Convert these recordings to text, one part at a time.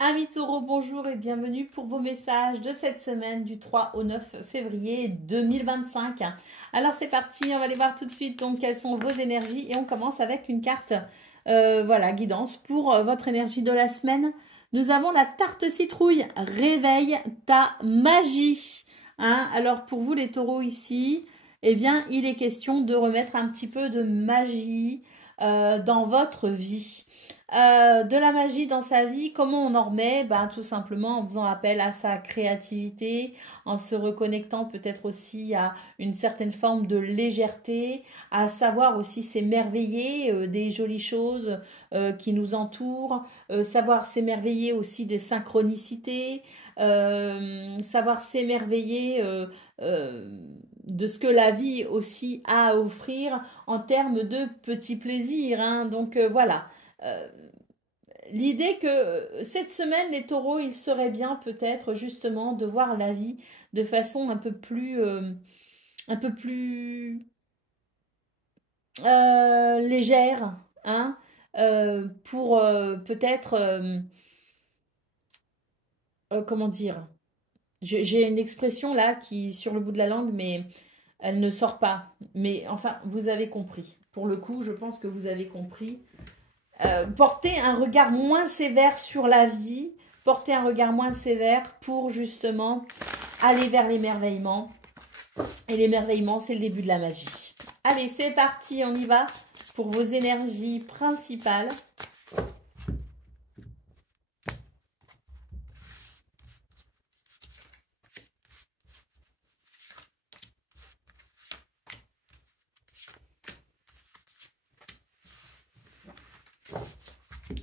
Amis taureaux, bonjour et bienvenue pour vos messages de cette semaine du 3 au 9 février 2025. Alors c'est parti, on va aller voir tout de suite donc quelles sont vos énergies et on commence avec une carte voilà, guidance pour votre énergie de la semaine. Nous avons la tarte citrouille, réveille ta magie. Alors pour vous les taureaux ici, eh bien il est question de remettre un petit peu de magie dans votre vie. De la magie dans sa vie, comment on en remet? Ben, tout simplement en faisant appel à sa créativité, en se reconnectant peut-être aussi à une certaine forme de légèreté, à savoir aussi s'émerveiller des jolies choses qui nous entourent, savoir s'émerveiller aussi des synchronicités, savoir s'émerveiller de ce que la vie aussi a à offrir en termes de petits plaisirs. Donc voilà. Euh, L'idée que cette semaine, les taureaux, il serait bien peut-être justement de voir la vie de façon un peu plus légère, pour peut-être, comment dire, j'ai une expression là qui sur le bout de la langue, mais elle ne sort pas. Mais enfin, vous avez compris. Pour le coup, je pense que vous avez compris. Porter un regard moins sévère sur la vie, porter un regard moins sévère pour justement aller vers l'émerveillement. Et l'émerveillement, c'est le début de la magie. Allez, c'est parti, on y va pour vos énergies principales.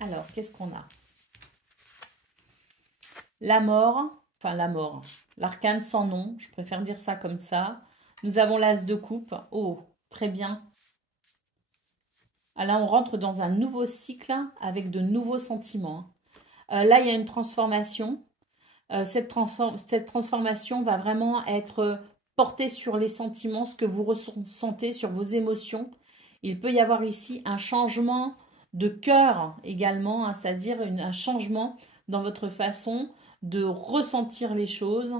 Alors, qu'est-ce qu'on a? La mort, enfin la mort, l'arcane sans nom, je préfère dire ça comme ça. Nous avons l'as de coupe. Oh, très bien. Là, on rentre dans un nouveau cycle avec de nouveaux sentiments. Là, il y a une transformation. Cette transformation va vraiment être portée sur les sentiments, ce que vous ressentez, sur vos émotions. Il peut y avoir ici un changement de cœur également, c'est-à-dire un changement dans votre façon de ressentir les choses.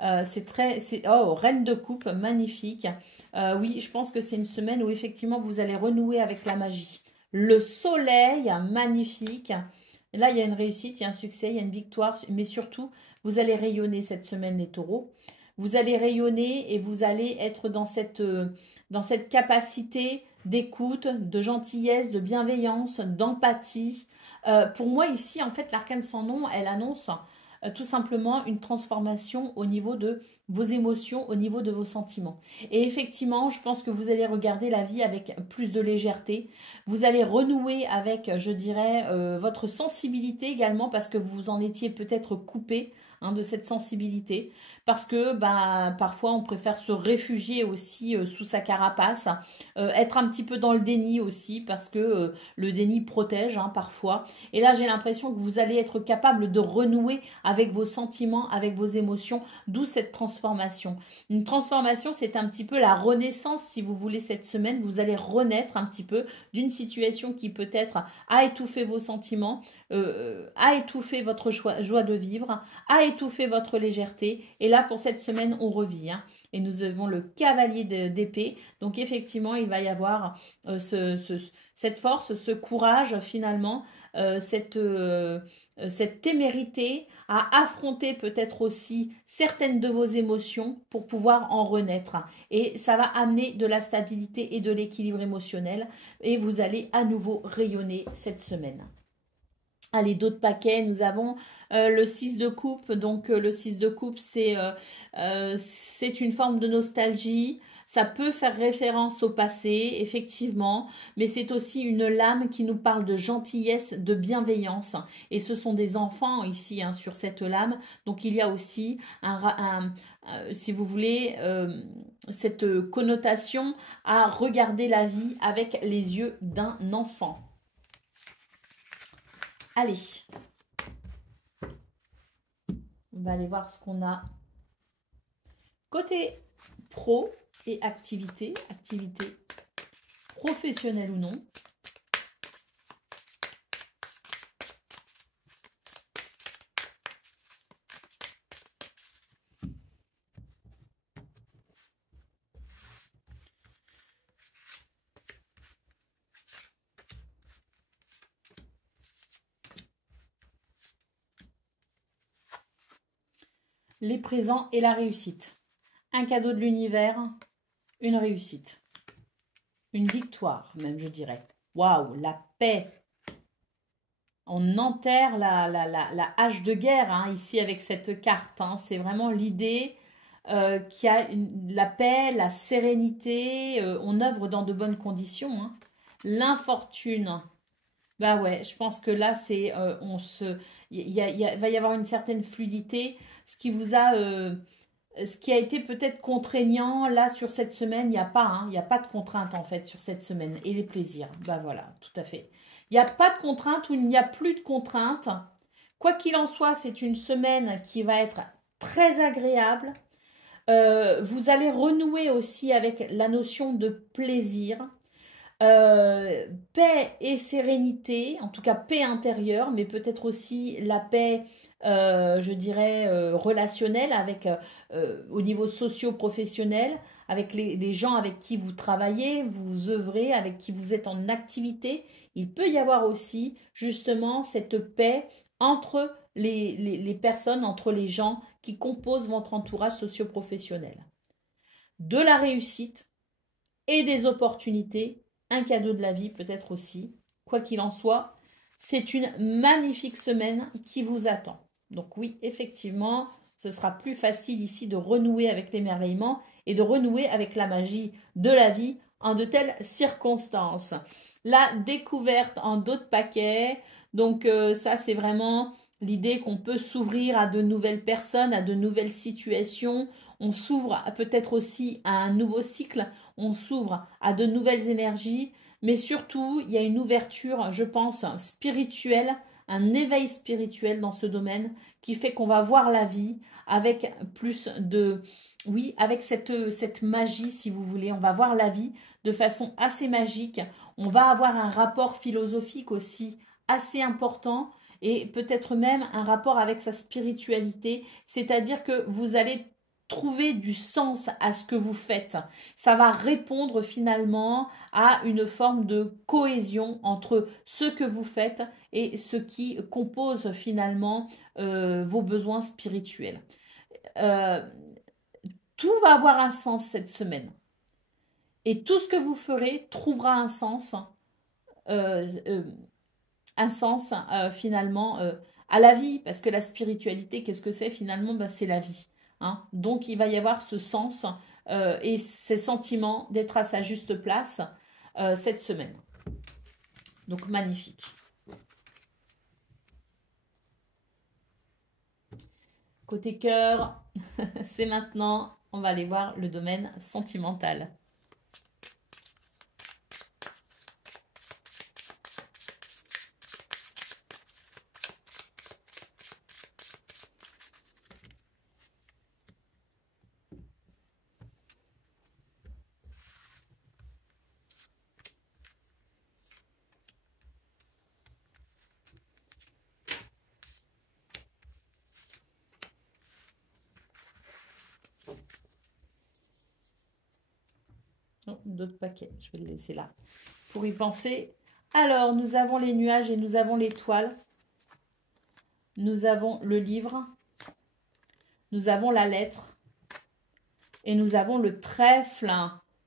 Oh, Reine de coupe, magnifique. Oui, je pense que c'est une semaine où effectivement vous allez renouer avec la magie. Le soleil, magnifique. Là, il y a une réussite, il y a un succès, il y a une victoire, mais surtout, vous allez rayonner cette semaine, les taureaux. Vous allez rayonner et vous allez être dans cette capacité d'écoute, de gentillesse, de bienveillance, d'empathie. Pour moi, ici, en fait, l'arcane sans nom, elle annonce tout simplement une transformation au niveau de vos émotions, au niveau de vos sentiments. Et effectivement, je pense que vous allez regarder la vie avec plus de légèreté. Vous allez renouer avec, je dirais, votre sensibilité également parce que vous en étiez peut-être coupé de cette sensibilité, parce que parfois on préfère se réfugier aussi sous sa carapace, être un petit peu dans le déni aussi, parce que le déni protège parfois. Et là j'ai l'impression que vous allez être capable de renouer avec vos sentiments, avec vos émotions, d'où cette transformation. Une transformation, c'est un petit peu la renaissance, si vous voulez, cette semaine, vous allez renaître un petit peu d'une situation qui peut-être a étouffé vos sentiments, a étouffé votre joie de vivre, a étouffé votre légèreté. Et là, pour cette semaine, on revit. Et nous avons le cavalier d'épée. Donc effectivement, il va y avoir cette force, ce courage finalement, cette témérité à affronter peut-être aussi certaines de vos émotions pour pouvoir en renaître. Et ça va amener de la stabilité et de l'équilibre émotionnel et vous allez à nouveau rayonner cette semaine. Allez, d'autres paquets, nous avons le 6 de coupe. Donc le 6 de coupe, c'est une forme de nostalgie. Ça peut faire référence au passé, effectivement, mais c'est aussi une lame qui nous parle de gentillesse, de bienveillance. Et ce sont des enfants ici sur cette lame. Donc il y a aussi si vous voulez, cette connotation à regarder la vie avec les yeux d'un enfant. Allez, on va aller voir ce qu'on a côté pro et activité professionnelle ou non. les présents et la réussite. Un cadeau de l'univers, une réussite. Une victoire, même, je dirais. Waouh, la paix. On enterre la hache de guerre, hein, ici, avec cette carte. Hein. C'est vraiment l'idée qu'il y a la paix, la sérénité. On œuvre dans de bonnes conditions. Hein. L'infortune. Bah ouais, je pense que là, c'est, va y avoir une certaine fluidité. Ce qui vous a, ce qui a été peut-être contraignant, là, sur cette semaine, il n'y a pas, hein, il n'y a pas de contrainte, en fait, sur cette semaine. Et les plaisirs, bah voilà, tout à fait. Il n'y a pas de contrainte ou il n'y a plus de contrainte. Quoi qu'il en soit, c'est une semaine qui va être très agréable. Vous allez renouer aussi avec la notion de plaisir. Paix et sérénité, en tout cas paix intérieure, mais peut-être aussi la paix, je dirais, relationnelle avec, au niveau socio-professionnel, avec les gens avec qui vous travaillez, vous œuvrez, avec qui vous êtes en activité. Il peut y avoir aussi justement cette paix entre les personnes, entre les gens qui composent votre entourage socio-professionnel. De la réussite et des opportunités, un cadeau de la vie peut-être aussi. Quoi qu'il en soit, c'est une magnifique semaine qui vous attend. Donc oui, effectivement, ce sera plus facile ici de renouer avec l'émerveillement et de renouer avec la magie de la vie en de telles circonstances. La découverte en d'autres paquets, donc ça c'est vraiment l'idée qu'on peut s'ouvrir à de nouvelles personnes, à de nouvelles situations. On s'ouvre peut-être aussi à un nouveau cycle, on s'ouvre à de nouvelles énergies, mais surtout, il y a une ouverture, je pense, spirituelle, un éveil spirituel dans ce domaine qui fait qu'on va voir la vie avec plus de... Oui, avec cette magie, si vous voulez. On va voir la vie de façon assez magique. On va avoir un rapport philosophique aussi assez important et peut-être même un rapport avec sa spiritualité. C'est-à-dire que vous allez trouver du sens à ce que vous faites. Ça va répondre finalement à une forme de cohésion entre ce que vous faites et ce qui compose finalement vos besoins spirituels. Tout va avoir un sens cette semaine. Et tout ce que vous ferez trouvera un sens, finalement à la vie. Parce que la spiritualité, qu'est-ce que c'est finalement? Ben, c'est la vie. Hein. Donc il va y avoir ce sens et ces sentiments d'être à sa juste place cette semaine. Donc magnifique. Côté cœur, c'est maintenant. On va aller voir le domaine sentimental. D'autres paquets, je vais le laisser là pour y penser. Alors, nous avons les nuages et nous avons l'étoile. Nous avons le livre. Nous avons la lettre. Et nous avons le trèfle.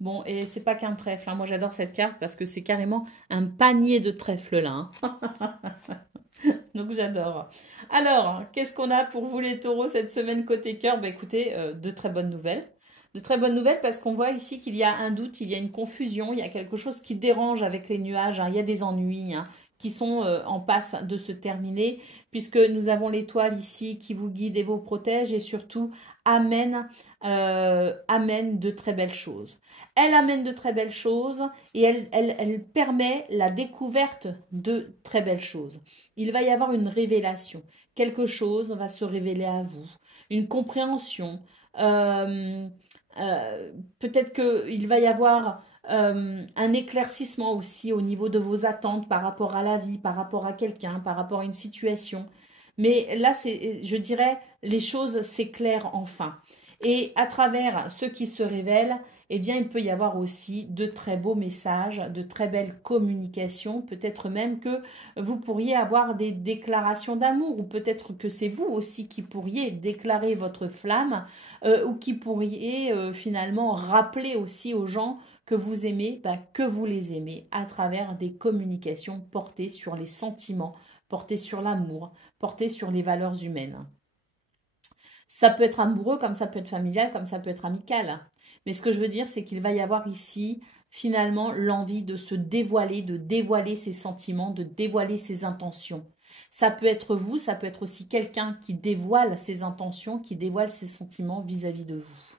Bon, et c'est pas qu'un trèfle. Hein. Moi, j'adore cette carte parce que c'est carrément un panier de trèfles là. Hein. Donc, j'adore. Alors, qu'est-ce qu'on a pour vous les taureaux cette semaine côté cœur? Ben, écoutez, de très bonnes nouvelles. De très bonnes nouvelles parce qu'on voit ici qu'il y a un doute, il y a une confusion, il y a quelque chose qui dérange avec les nuages, hein, il y a des ennuis qui sont en passe de se terminer puisque nous avons l'étoile ici qui vous guide et vous protège et surtout amène de très belles choses. Elle amène de très belles choses et elle permet la découverte de très belles choses. Il va y avoir une révélation, quelque chose va se révéler à vous, une compréhension, peut-être qu'il va y avoir un éclaircissement aussi au niveau de vos attentes par rapport à la vie, par rapport à quelqu'un, par rapport à une situation. Mais là, je dirais, les choses s'éclairent enfin. Et à travers ce qui se révèle, eh bien, il peut y avoir aussi de très beaux messages, de très belles communications. Peut-être même que vous pourriez avoir des déclarations d'amour ou peut-être que c'est vous aussi qui pourriez déclarer votre flamme ou qui pourriez finalement rappeler aussi aux gens que vous aimez, bah, que vous les aimez à travers des communications portées sur les sentiments, portées sur l'amour, portées sur les valeurs humaines. Ça peut être amoureux, comme ça peut être familial, comme ça peut être amical. Mais ce que je veux dire, c'est qu'il va y avoir ici finalement l'envie de se dévoiler, de dévoiler ses sentiments, de dévoiler ses intentions. Ça peut être vous, ça peut être aussi quelqu'un qui dévoile ses intentions, qui dévoile ses sentiments vis-à-vis de vous.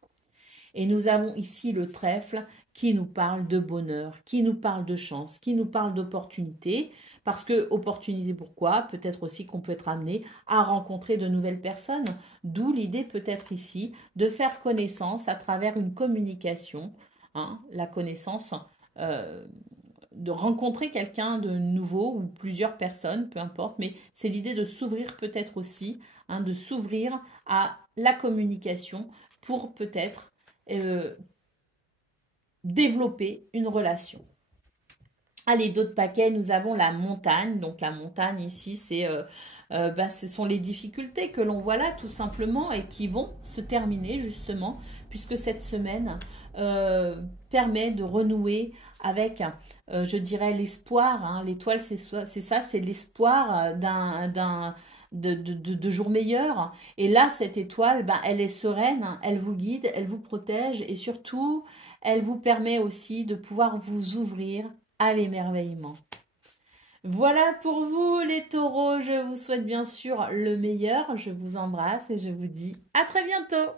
Et nous avons ici le trèfle qui nous parle de bonheur, qui nous parle de chance, qui nous parle d'opportunité. Parce que, opportunité pourquoi? Peut-être aussi qu'on peut être amené à rencontrer de nouvelles personnes. D'où l'idée peut-être ici de faire connaissance à travers une communication. Hein, la connaissance, de rencontrer quelqu'un de nouveau ou plusieurs personnes, peu importe. Mais c'est l'idée de s'ouvrir peut-être aussi, hein, de s'ouvrir à la communication pour peut-être développer une relation. Allez, d'autres paquets, nous avons la montagne. Donc la montagne ici, ce sont les difficultés que l'on voit là tout simplement et qui vont se terminer justement puisque cette semaine permet de renouer avec, je dirais, l'espoir. Hein. L'étoile, c'est ça, c'est l'espoir de jours meilleurs. Et là, cette étoile, ben, elle est sereine, elle vous guide, elle vous protège et surtout, elle vous permet aussi de pouvoir vous ouvrir à l'émerveillement. Voilà pour vous les taureaux, je vous souhaite bien sûr le meilleur, je vous embrasse et je vous dis à très bientôt.